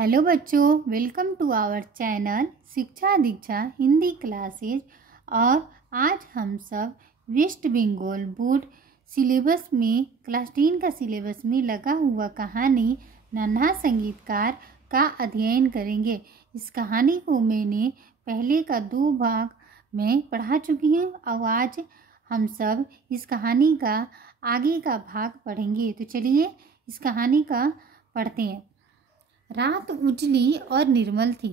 Hello बच्चों, welcome to our channel शिक्षा दीक्षा Hindi classes. और आज हम सब वेस्ट बंगाल बोर्ड सिलेबस में क्लास 10 का सिलेबस में लगा हुआ कहानी नन्हा संगीतकार का अध्ययन करेंगे। इस कहानी को मैंने पहले का 2 भाग में पढ़ा चुकी हूँ और आज हम सब इस कहानी का आगे का भाग पढ़ेंगे। तो चलिए इस कहानी का पढ़ते हैं। रात उजली और निर्मल थी।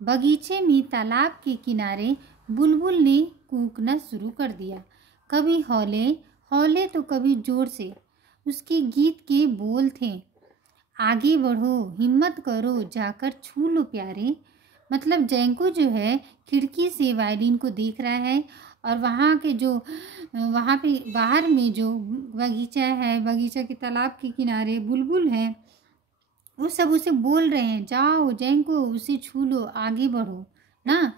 बगीचे में तालाब के किनारे बुलबुल ने कूकना शुरू कर दिया। कभी हौले हौले तो कभी जोर से। उसके गीत के बोल थे, आगे बढ़ो, हिम्मत करो, जाकर छू लो प्यारे। मतलब जैंको जो है खिड़की से वायलिन को देख रहा है और वहाँ पे बाहर में जो बगीचा है, बगीचा के तालाब के किनारे बुलबुल है, वो सब उसे बोल रहे हैं, जाओ जैंको, उसे छू लो, आगे बढ़ो ना।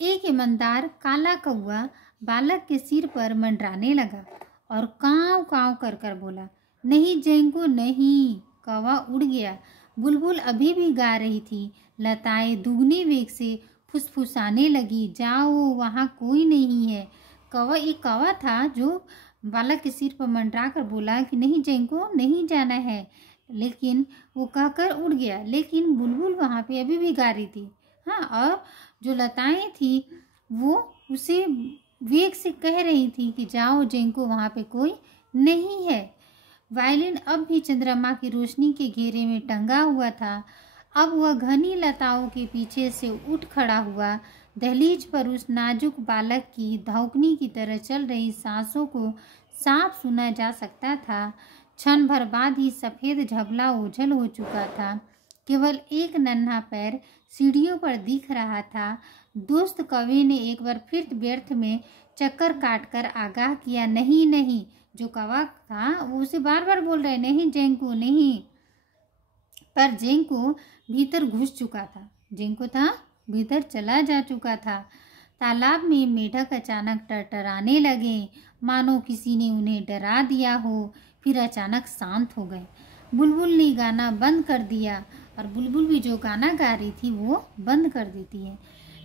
एक ईमानदार काला कौआ बालक के सिर पर मंडराने लगा और काँव काँव कर कर बोला, नहीं जैंको नहीं। कौवा उड़ गया। बुलबुल अभी भी गा रही थी। लताएं दुगने वेग से फुसफुसाने लगी, जाओ वहाँ कोई नहीं है। एक कौवा था जो बालक के सिर पर मंडरा कर बोला कि नहीं जैंको, नहीं जाना है, लेकिन वो कहकर उड़ गया। लेकिन बुलबुल वहाँ पे अभी भी गा रही थी। हाँ, और जो लताएं थी वो उसे वेग से कह रही थी कि जाओ जैंको, वहाँ पे कोई नहीं है। वायलिन अब भी चंद्रमा की रोशनी के घेरे में टंगा हुआ था। अब वह घनी लताओं के पीछे से उठ खड़ा हुआ। दहलीज पर उस नाजुक बालक की धौंकनी की तरह चल रही सांसों को साफ सुना जा सकता था। क्षण भर बाद ही सफ़ेद झबला ओझल हो चुका था। केवल एक नन्हा पैर सीढ़ियों पर दिख रहा था। दोस्त कवि ने एक बार फिर व्यर्थ में चक्कर काटकर आगाह किया, नहीं नहीं। जो कौवा था वो उसे बार बार बोल रहे, नहीं जैंको नहीं। पर जैंको भीतर घुस चुका था। जैंको था भीतर चला जा चुका था। तालाब में मेढक अचानक टरटराने लगे, मानो किसी ने उन्हें डरा दिया हो। फिर अचानक शांत हो गए। बुलबुल ने गाना बंद कर दिया और बुलबुल भी जो गाना गा रही थी वो बंद कर देती है।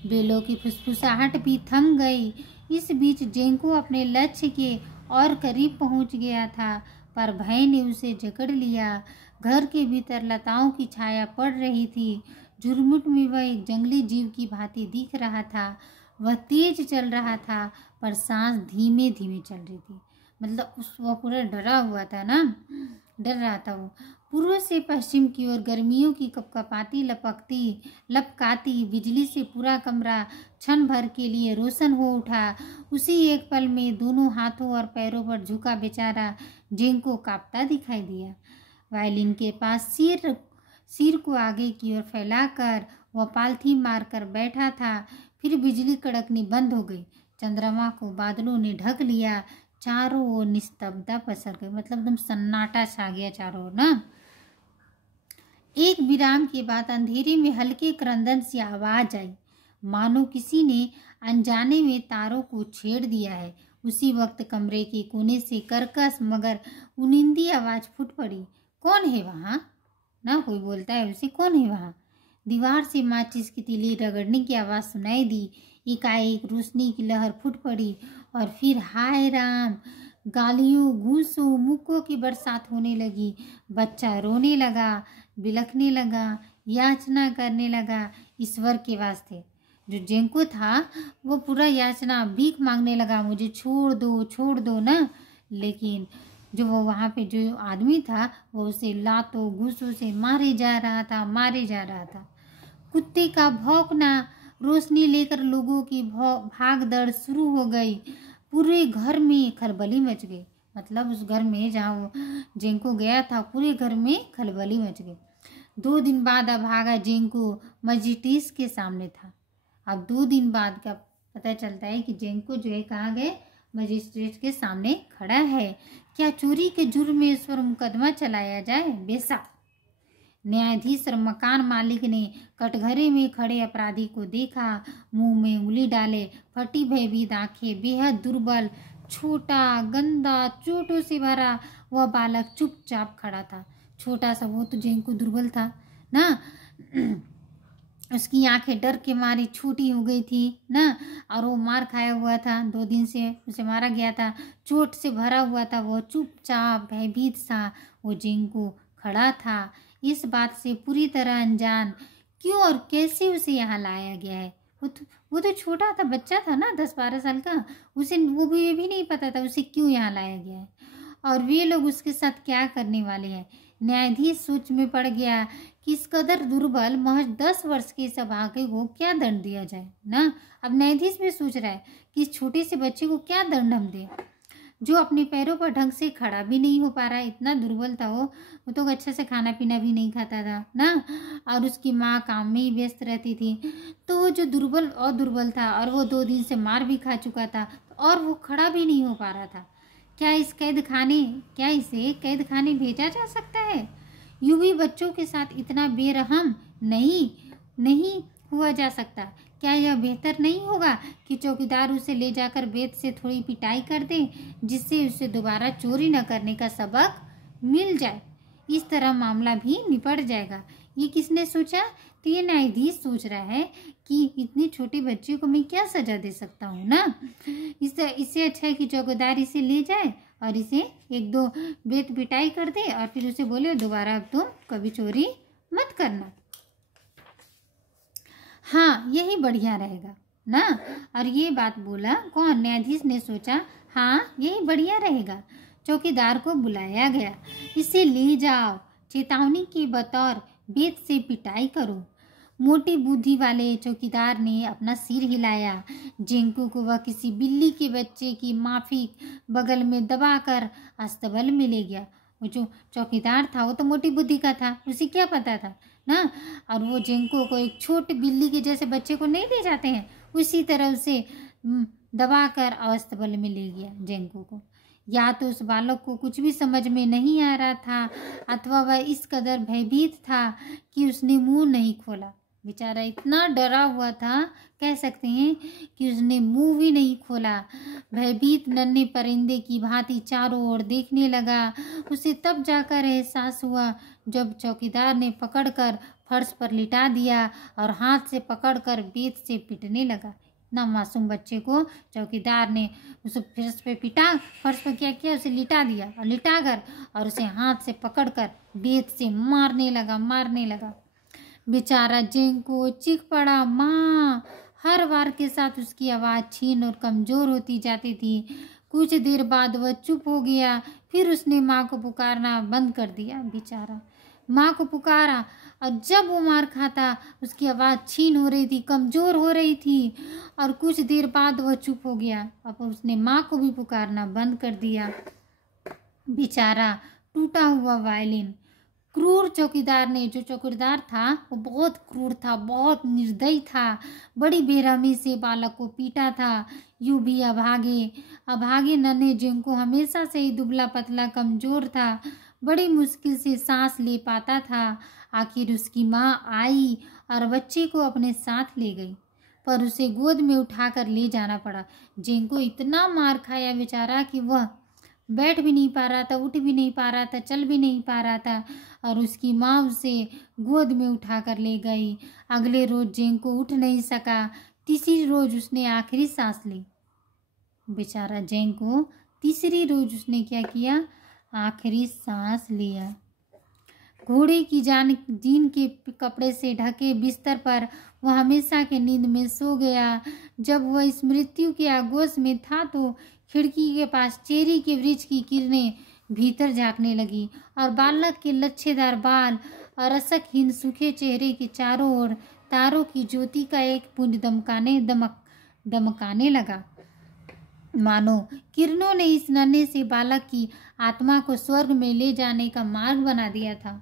बेलों की फुसफुसाहट भी थम गई। इस बीच जैंको अपने लक्ष्य के और करीब पहुंच गया था, पर भय ने उसे जकड़ लिया। घर के भीतर लताओं की छाया पड़ रही थी। झुरमुट में वह एक जंगली जीव की भांति दिख रहा था। वह तेज चल रहा था, पर सांस धीमे धीमे चल रही थी। मतलब वह पूरा डरा हुआ था ना, डर रहा था वो। पूर्व से पश्चिम की ओर गर्मियों की कपकपाती लपकाती बिजली से पूरा कमरा क्षण भर के लिए रोशन हो उठा। उसी एक पल में दोनों हाथों और पैरों पर झुका बेचारा जैंको कांपता दिखाई दिया। वायलिन के पास सिर को आगे की ओर फैलाकर वह पालथी मारकर बैठा था। फिर बिजली कड़कनी बंद हो गई। चंद्रमा को बादलों ने ढक लिया। चारों ओर निस्तब्धता पसर गई। मतलब एकदम सन्नाटा छा गया चारों ओर ना। एक विराम के बाद अंधेरे में हल्के क्रंदन सी आवाज आई, मानो किसी ने अनजाने में तारों को छेड़ दिया है। उसी वक्त कमरे के कोने से कर्कश मगर उनिंदी आवाज फूट पड़ी, कौन है वहाँ? ना कोई बोलता है उसे, कौन है वहाँ? दीवार से माचिस की तीली रगड़ने की आवाज़ सुनाई दी। एकाएक रोशनी की लहर फूट पड़ी और फिर हाय राम, गालियों घूंसों मुक्कों की बरसात होने लगी। बच्चा रोने लगा, बिलखने लगा, याचना करने लगा ईश्वर के वास्ते। जो जैंको था वो पूरा याचना भीख मांगने लगा, मुझे छोड़ दो ना। लेकिन जो वो वहाँ पे जो आदमी था वो उसे लातों घूंसों से मारे जा रहा था। कुत्ते का भौंकना, रोशनी लेकर लोगों की भाग दौड़ शुरू हो गई। पूरे घर में खलबली मच गई। मतलब उस घर में जहाँ वो जैंको गया था, पूरे घर में खलबली मच गई। 2 दिन बाद अभागा जैंको मजिस्ट्रेट के सामने था। अब 2 दिन बाद का पता चलता है कि जैंको जो है कहाँ गए, मजिस्ट्रेट के सामने खड़ा है। क्या चोरी के जुर्म में इस पर मुकदमा चलाया जाए? बेशक। न्यायाधीश और मकान मालिक ने कटघरे में खड़े अपराधी को देखा। मुंह में उंगली डाले, फटी भयभीत आंखें, बेहद दुर्बल, छोटा, गंदा, चोटों से भरा वह बालक चुपचाप खड़ा था। छोटा सा वो तो जैंको दुर्बल था ना। उसकी आंखें डर के मारी छोटी हो गई थी ना, और वो मार खाया हुआ था, 2 दिन से उसे मारा गया था, चोट से भरा हुआ था। वो चुपचाप भयभीत सा वो जिंकू खड़ा था, इस बात से पूरी तरह अनजान क्यों और कैसे उसे यहाँ लाया गया है। वो तो छोटा था, बच्चा था ना, 10-12 साल का। उसे वो भी ये भी नहीं पता था उसे क्यों यहाँ लाया गया है और वे लोग उसके साथ क्या करने वाले हैं। न्यायाधीश सोच में पड़ गया कि इस कदर दुर्बल महज 10 वर्ष के इस अभागे को क्या दंड दिया जाए ना। अब न्यायाधीश भी सोच रहा है कि इस छोटे से बच्चे को क्या दंड हम दें, जो अपने पैरों पर ढंग से खड़ा भी नहीं हो पा रहा है। इतना दुर्बल था वो तो अच्छे से खाना पीना भी नहीं खाता था ना, और उसकी माँ काम में ही व्यस्त रहती थी। तो वो जो दुर्बल था और वो 2 दिन से मार भी खा चुका था और वो खड़ा भी नहीं हो पा रहा था। क्या इसे कैद खाने भेजा जा सकता है? यूं भी बच्चों के साथ इतना बेरहम नहीं हुआ जा सकता। क्या यह बेहतर नहीं होगा कि चौकीदार उसे ले जाकर बेत से थोड़ी पिटाई कर दे, जिससे उसे दोबारा चोरी न करने का सबक मिल जाए। इस तरह मामला भी निपट जाएगा। ये किसने सोचा? तो ये न्यायाधीश सोच रहा है कि इतने छोटे बच्चे को मैं क्या सजा दे सकता हूँ ना। इससे अच्छा है कि चौकीदार इसे ले जाए और इसे 1-2 बेत पिटाई कर दे और फिर उसे बोले दोबारा अब तुम कभी चोरी मत करना। हाँ, यही बढ़िया रहेगा ना। और ये बात बोला कौन? न्यायाधीश ने सोचा हाँ यही बढ़िया रहेगा। चौकीदार को बुलाया गया। इसे ले जाओ, चेतावनी के बतौर बेत से पिटाई करो। मोटी बुद्धि वाले चौकीदार ने अपना सिर हिलाया। जिंकू को वह किसी बिल्ली के बच्चे की माफिक बगल में दबाकर अस्तबल में ले गया। वो जो चौकीदार था वो तो मोटी बुद्धि का था, उसे क्या पता था ना। और वो जिंकू को एक छोटे बिल्ली के जैसे बच्चे को नहीं ले जाते हैं, उसी तरह उसे दबाकर अस्तबल में ले गया जिंकू को। या तो उस बालक को कुछ भी समझ में नहीं आ रहा था अथवा वह इस कदर भयभीत था कि उसने मुंह नहीं खोला। बेचारा इतना डरा हुआ था, कह सकते हैं कि उसने मुंह भी नहीं खोला। भयभीत नन्हे परिंदे की भांति चारों ओर देखने लगा। उसे तब जाकर एहसास हुआ जब चौकीदार ने पकड़कर फर्श पर लिटा दिया और हाथ से पकड़कर बेत से पीटने लगा। इतना मासूम बच्चे को चौकीदार ने उसे फर्श पर क्या किया, उसे लिटा दिया और लिटाकर और उसे हाथ से पकड़कर बेत से मारने लगा। बेचारा जिंकू चीख पड़ा, माँ। हर बार के साथ उसकी आवाज़ क्षीण और कमज़ोर होती जाती थी। कुछ देर बाद वह चुप हो गया, फिर उसने माँ को पुकारना बंद कर दिया। बेचारा माँ को पुकारा और जब वो मार खाता उसकी आवाज़ क्षीण हो रही थी, कमज़ोर हो रही थी और कुछ देर बाद वह चुप हो गया। अब उसने माँ को भी पुकारना बंद कर दिया। बेचारा टूटा हुआ वायलिन। क्रूर चौकीदार ने, जो चौकीदार था वो बहुत क्रूर था, बहुत निर्दयी था, बड़ी बेरहमी से बालक को पीटा था। यूं भी अभागे नन्हे जिंकू हमेशा से ही दुबला पतला कमज़ोर था, बड़ी मुश्किल से सांस ले पाता था। आखिर उसकी माँ आई और बच्चे को अपने साथ ले गई, पर उसे गोद में उठाकर ले जाना पड़ा। जिंकू इतना मार खाया बेचारा कि वह बैठ भी नहीं पा रहा था, उठ भी नहीं पा रहा था, चल भी नहीं पा रहा था और उसकी माँ उसे गोद में उठाकर ले गई। अगले रोज जिंकू उठ नहीं सका। तीसरी रोज उसने आखिरी सांस ली। बेचारा जिंकू तीसरी रोज उसने क्या किया, आखिरी सांस लिया। घोड़े की जीन के कपड़े से ढके बिस्तर पर वह हमेशा के नींद में सो गया। जब वह इस मृत्यु के आगोश में था तो खिड़की के पास चेरी के वृक्ष की किरणें भीतर झांकने लगी और बालक के लच्छेदार बाल और रसकहीन सूखे चेहरे के चारों ओर तारों की ज्योति का एक पुंज दमकाने लगा। मानो किरणों ने इस नन्हे से बालक की आत्मा को स्वर्ग में ले जाने का मार्ग बना दिया था।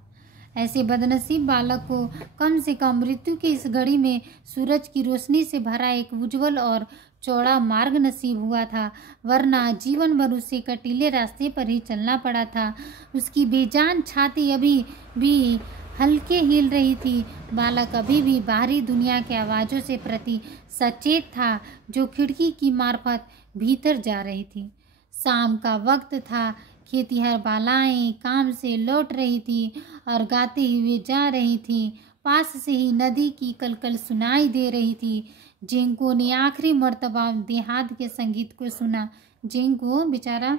ऐसे बदनसीब बालक को कम से कम मृत्यु की इस घड़ी में सूरज की रोशनी से भरा एक उज्जवल और चौड़ा मार्ग नसीब हुआ था, वरना जीवन भर उसे कटीले रास्ते पर ही चलना पड़ा था। उसकी बेजान छाती अभी भी हल्के हिल रही थी। बालक अभी भी बाहरी दुनिया के आवाज़ों से प्रति सचेत था, जो खिड़की की मार्फत भीतर जा रही थी। शाम का वक्त था। खेतिहर बालाएं काम से लौट रही थी और गाते हुए जा रही थी। पास से ही नदी की कलकल सुनाई दे रही थी। जेंको ने आखिरी मर्तबा देहात के संगीत को सुना। जेंको बेचारा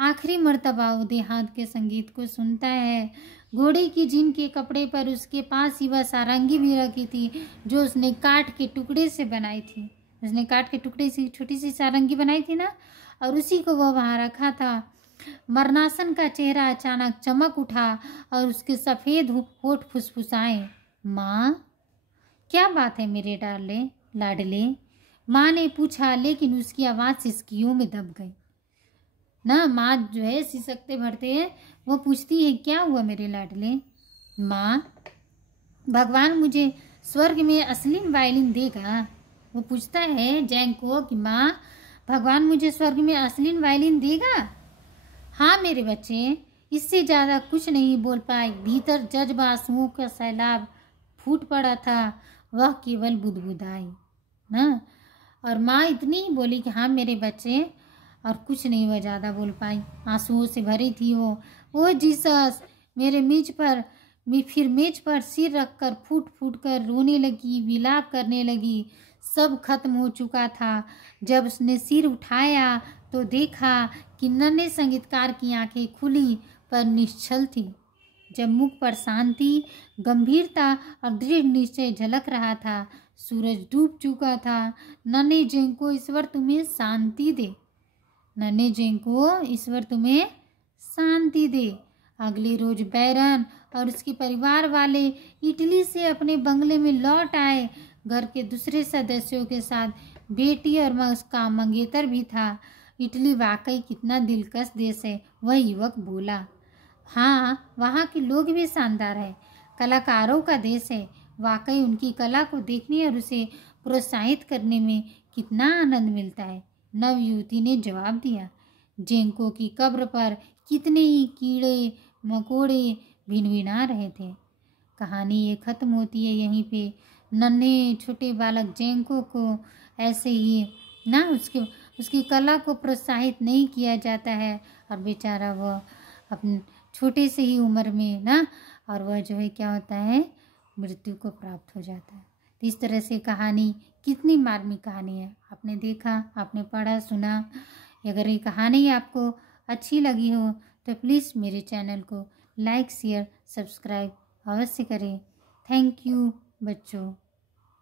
आखिरी मर्तबा देहात के संगीत को सुनता है। घोड़े की जिनके कपड़े पर उसके पास ही वह सारंगी भी रखी थी जो उसने काट के टुकड़े से बनाई थी। उसने काट के टुकड़े से छोटी सी सारंगी बनाई थी ना, और उसी को वह वहाँ रखा था। मरनासन का चेहरा अचानक चमक उठा और उसके सफ़ेद होठ फुसफुसाए। माँ, क्या बात है मेरे लाडले? माँ ने पूछा, लेकिन उसकी आवाज़ सिसकियों में दब गई ना। माँ जो है सिसकते भरते वो पूछती है, क्या हुआ मेरे लाडले? माँ, भगवान मुझे स्वर्ग में असली वायलिन देगा। वो पूछता है जेंको कि माँ, भगवान मुझे स्वर्ग में असली वायलिन देगा? हाँ मेरे बच्चे, इससे ज़्यादा कुछ नहीं बोल पाए। भीतर जज्बा आंसुओं का सैलाब फूट पड़ा था। वह केवल बुदबुदाई ना, और माँ इतनी ही बोली कि हाँ मेरे बच्चे, और कुछ नहीं वह ज़्यादा बोल पाई। आंसुओं से भरी थी वो। ओ जीसस, मेरे मेज पर सिर रखकर फूट फूट कर रोने लगी, विलाप करने लगी। सब खत्म हो चुका था। जब उसने सिर उठाया तो देखा कि नन्हे संगीतकार की आंखें खुली पर निश्चल थी। जब मुख पर शांति, गंभीरता और दृढ़ निश्चय झलक रहा था। सूरज डूब चुका था। नन्हे जेंको, ईश्वर तुम्हें शांति दे। नन्हे जेंको, ईश्वर तुम्हें शांति दे। अगले रोज बैरन और उसके परिवार वाले इटली से अपने बंगले में लौट आए। घर के दूसरे सदस्यों के साथ बेटी और उसका मंगेतर भी था। इटली वाकई कितना दिलकश देश है, वह युवक बोला। हाँ, वहाँ के लोग भी शानदार है, कलाकारों का देश है। वाकई उनकी कला को देखने और उसे प्रोत्साहित करने में कितना आनंद मिलता है। नव युवती ने जवाब दिया। जेंको की कब्र पर कितने ही कीड़े मकोड़े भिनभिना रहे थे। कहानी ये ख़त्म होती है यहीं पे। नन्हे छोटे बालक जेंको को ऐसे ही ना उसकी कला को प्रोत्साहित नहीं किया जाता है, और बेचारा वह अपने छोटे से ही उम्र में ना, और वह जो है क्या होता है, मृत्यु को प्राप्त हो जाता है। तो इस तरह से कहानी, कितनी मार्मिक कहानी है। आपने देखा, आपने पढ़ा, सुना। अगर ये कहानी आपको अच्छी लगी हो तो प्लीज़ मेरे चैनल को लाइक, शेयर, सब्सक्राइब अवश्य करें। थैंक यू बच्चों।